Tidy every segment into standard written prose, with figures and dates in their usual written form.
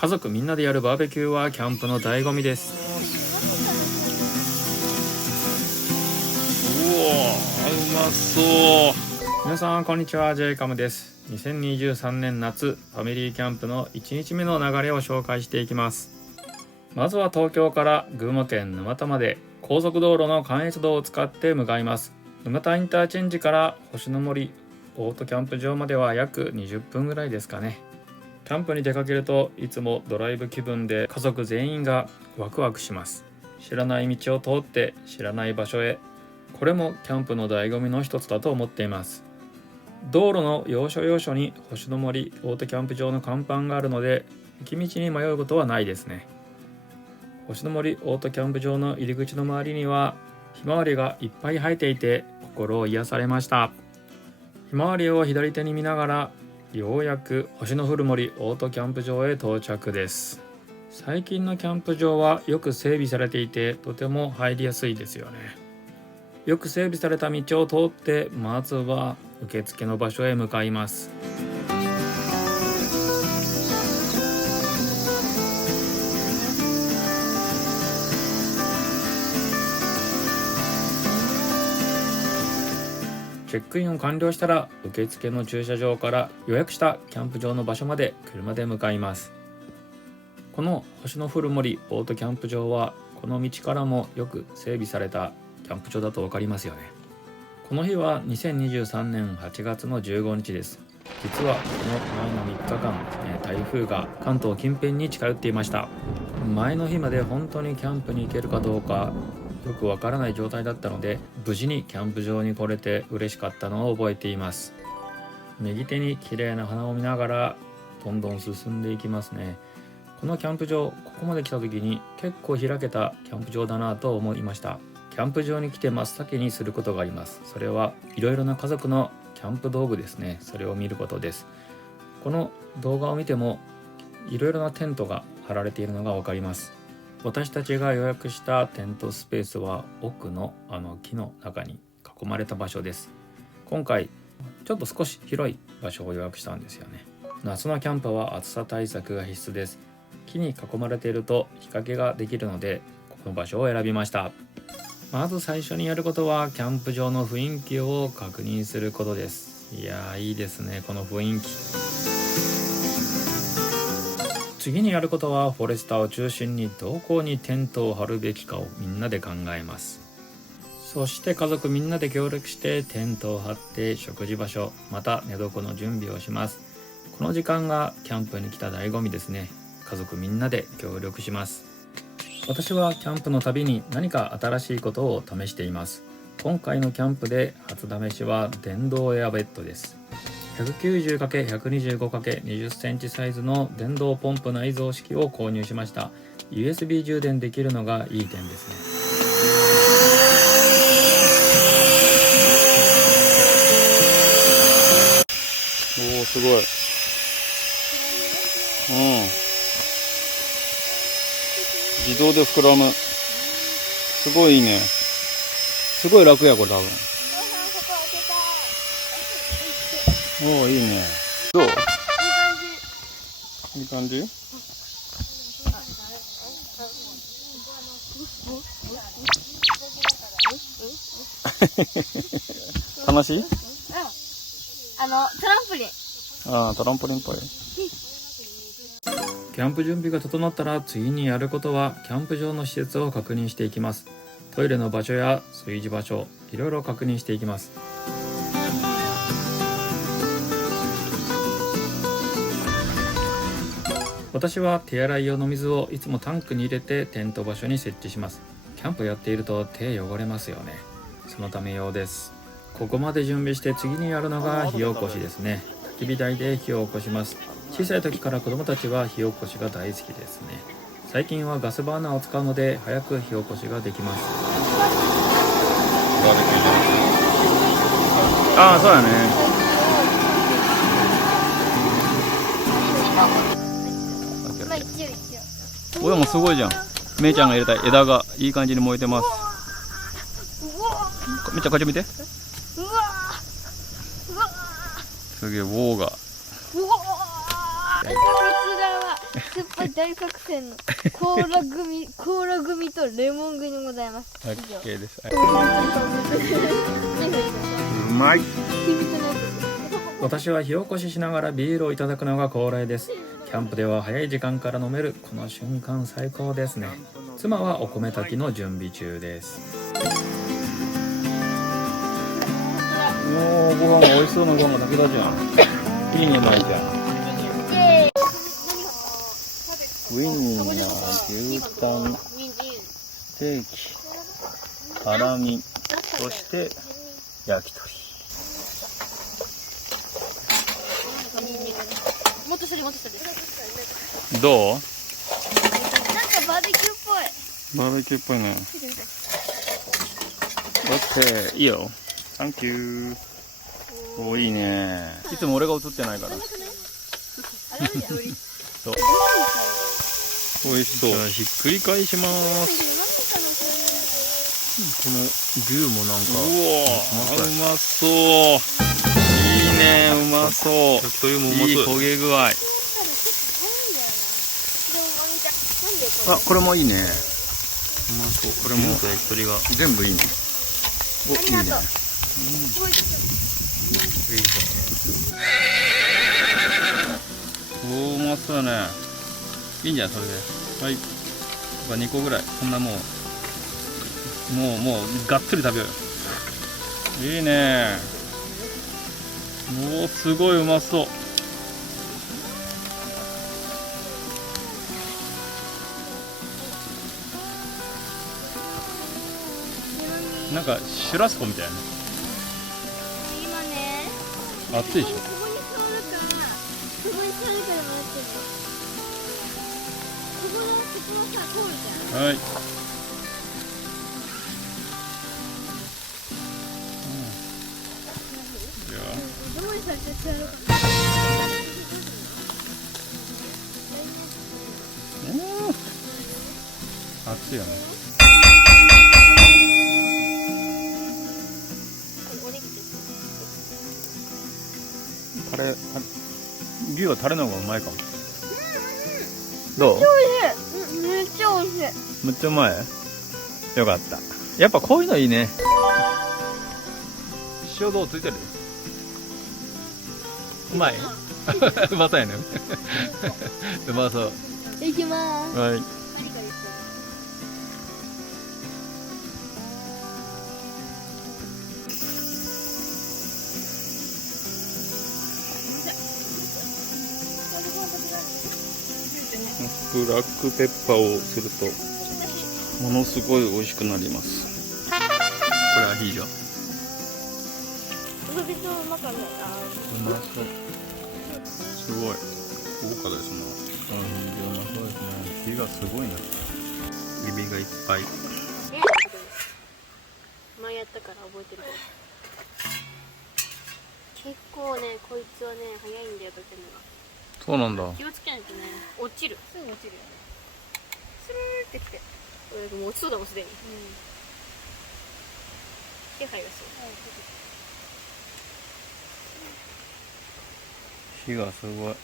家族みんなでやるバーベキューはキャンプの醍醐味です。うわー、うまそう。皆さんこんにちは、ジェイカムです。2023年夏ファミリーキャンプの1日目の流れを紹介していきます。まずは東京から群馬県沼田まで高速道路の関越道を使って向かいます。沼田インターチェンジから星の森オートキャンプ場までは約20分ぐらいですかね。キャンプに出かけるといつもドライブ気分で家族全員がワクワクします。知らない道を通って知らない場所へ、これもキャンプの醍醐味の一つだと思っています。道路の要所要所に星の森オートキャンプ場の看板があるので行き道に迷うことはないですね。星の森オートキャンプ場の入り口の周りにはひまわりがいっぱい生えていて心を癒されました。ひまわりを左手に見ながらようやく星の降る森オートキャンプ場へ到着です。最近のキャンプ場はよく整備されていてとても入りやすいですよね。よく整備された道を通ってまずは受付の場所へ向かいます。チェックインを完了したら受付の駐車場から予約したキャンプ場の場所まで車で向かいます。この星の降る森オートキャンプ場はこの道からもよく整備されたキャンプ場だと分かりますよね。この日は2023年8月の15日です。実はこの前の3日間、台風が関東近辺に近寄っていました。前の日まで本当にキャンプに行けるかどうかよくわからない状態だったので、無事にキャンプ場に来れて嬉しかったのを覚えています。右手に綺麗な花を見ながらどんどん進んでいきますね。このキャンプ場、ここまで来た時に結構開けたキャンプ場だなと思いました。キャンプ場に来て真っ先にすることがあります。それはいろいろな家族のキャンプ道具ですね。それを見ることです。この動画を見てもいろいろなテントが張られているのがわかります。私たちが予約したテントスペースは奥の木の中に囲まれた場所です。今回ちょっと少し広い場所を予約したんですよね。夏のキャンプは暑さ対策が必須です。木に囲まれていると日陰ができるのでこの場所を選びました。まず最初にやることはキャンプ場の雰囲気を確認することです。いやー、いいですね、この雰囲気。次にやることはフォレスターを中心にどこにテントを張るべきかをみんなで考えます。そして家族みんなで協力してテントを張って食事場所また寝床の準備をします。この時間がキャンプに来た醍醐味ですね。家族みんなで協力します。私はキャンプのたびに何か新しいことを試しています。今回のキャンプで初試しは電動エアベッドです。190×125×20 センチサイズの電動ポンプ内蔵式を購入しました。 USB 充電できるのがいい点ですね。おー、すごい。自動で膨らむ。すごいいいね。すごい楽やこれ多分。おー、いいね。どう？いい感じ？楽しい？トランポリン。トランポリンっぽい。キャンプ準備が整ったら次にやることはキャンプ場の施設を確認していきます。トイレの場所や炊事場所、いろいろ確認していきます。私は手洗い用の水をいつもタンクに入れてテント場所に設置します。キャンプやっていると手汚れますよね。そのため用です。ここまで準備して次にやるのが火起こしですね。焚き火台で火を起こします。小さい時から子供たちは火起こしが大好きですね。最近はガスバーナーを使うので早く火起こしができます。そうやね。俺もすごいじゃん。めいちゃんが入れた枝がいい感じに燃えてます。めっちゃこっち見て。すげえ、ウォーが。こちらはすっぽ大作戦のコーラ組とレモン組でございます。以上。 OK です。はい、ううまい。私は火起こししながらビールをいただくのが恒例です。キャンプでは早い時間から飲めるこの瞬間最高ですね。妻はお米炊きの準備中です。もうご飯が美味しそうなご飯が炊けたじゃん。いいね、まいちゃん。ウインナー、牛タン、ステーキ、ハラミ、そして焼き鳥。もっと処理もっと処理。どう？なんかバーベキューっぽい。バーベキューっぽいね。オッケー、いいよ。サンキュー。おー、いいね。いつも俺が映ってないから。そう。美味しそう。ひっくり返します。この牛もなんか、うわー、うまそう。いいね、うまそう。焼き鳥もうまそう。いい焦げ具合。あ、これもいいね。うまそう。これも焼き鳥が全部いいね。お、いいね。いいおー、うまそうだね。いいんじゃないそれで。はい。2個ぐらい。こんなもうがっつり食べようよ。いいね。おー、すごいうまそう。なんかシュラスコみたいな。今ね。熱いでしょ。ここに座るから、ここに座るから回ってるの。ここはさ、通るじゃん。はい。どこに座って座る？熱いよね。牛はタレの方がうまいかも。どう？めっちゃ美味しい。めっちゃうまい。よかった。やっぱこういうのいいね。塩どうついてる？うまい？うまそうやね。うまそう。いきまーす。はい。ブラックペッパーをするとものすごい美味しくなります。これアヒージョ。うまかった。うまそう。すごい豪華ですね。アヒージョうまそうですね。火がすごいな。エビがいっぱい。前やったから覚えてる。結構ね、こいつはね、早いんだよ、溶けるのが。そうなんだ。気をつけないとね、落ちる。すぐ落ちるよね。スルーってきて。もう落ちそうだもん、すでに。気配がする。火がすごい。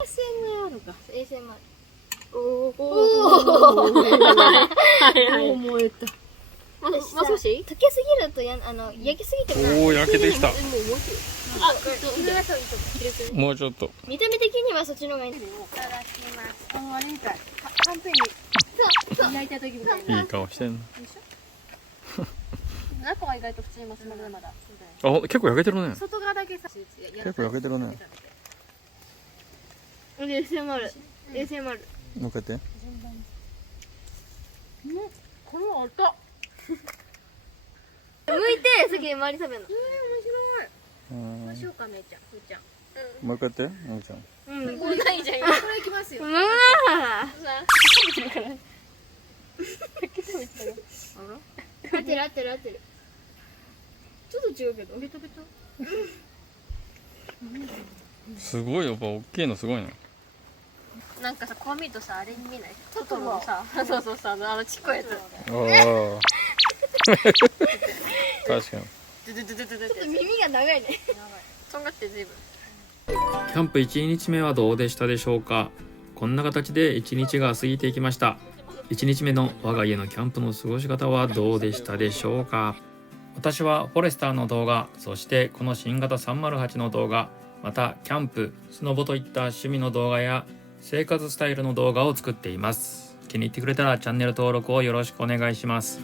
ASMR か。ASMR。おお。はいはい。燃えた。もう少し？溶けすぎると焼きすぎても。おお、焼けてきた。もうもうちょっと。見た目的にはそっちの方がいいんだけど。いただきます。あれみたい。はんぺんに。そう。焼いた時みたいな。いい顔してんの。中は意外と普通にマスマロでまだ。あ、結構焼けてるね。外側だけさ。結構焼けてるね。ASMR。ASMR。もう一回やって。この音。剥いて次周り食べるの。面白い。どうしようかめいちゃん、ふーちゃん。もう一回やって、もうちゃん。これないじゃん。これいきますよ。食べてるから。合ってる合ってる合ってる。ちょっと違うけど。ベトベト。すごいやっぱ大きいのすごいな。なんかさ、こう見るとさ、あれに見えない？トトロのさ、そうそうさ、ちっこいやつ。ああ。確かに。ちょっと耳が長いね。長い。とんがって随分。キャンプ1日目はどうでしたでしょうか。こんな形で1日が過ぎていきました。1日目の我が家のキャンプの過ごし方はどうでしたでしょうか。私はフォレスターの動画、そしてこの新型308の動画、またキャンプ、スノボといった趣味の動画や生活スタイルの動画を作っています。気に入ってくれたらチャンネル登録をよろしくお願いします。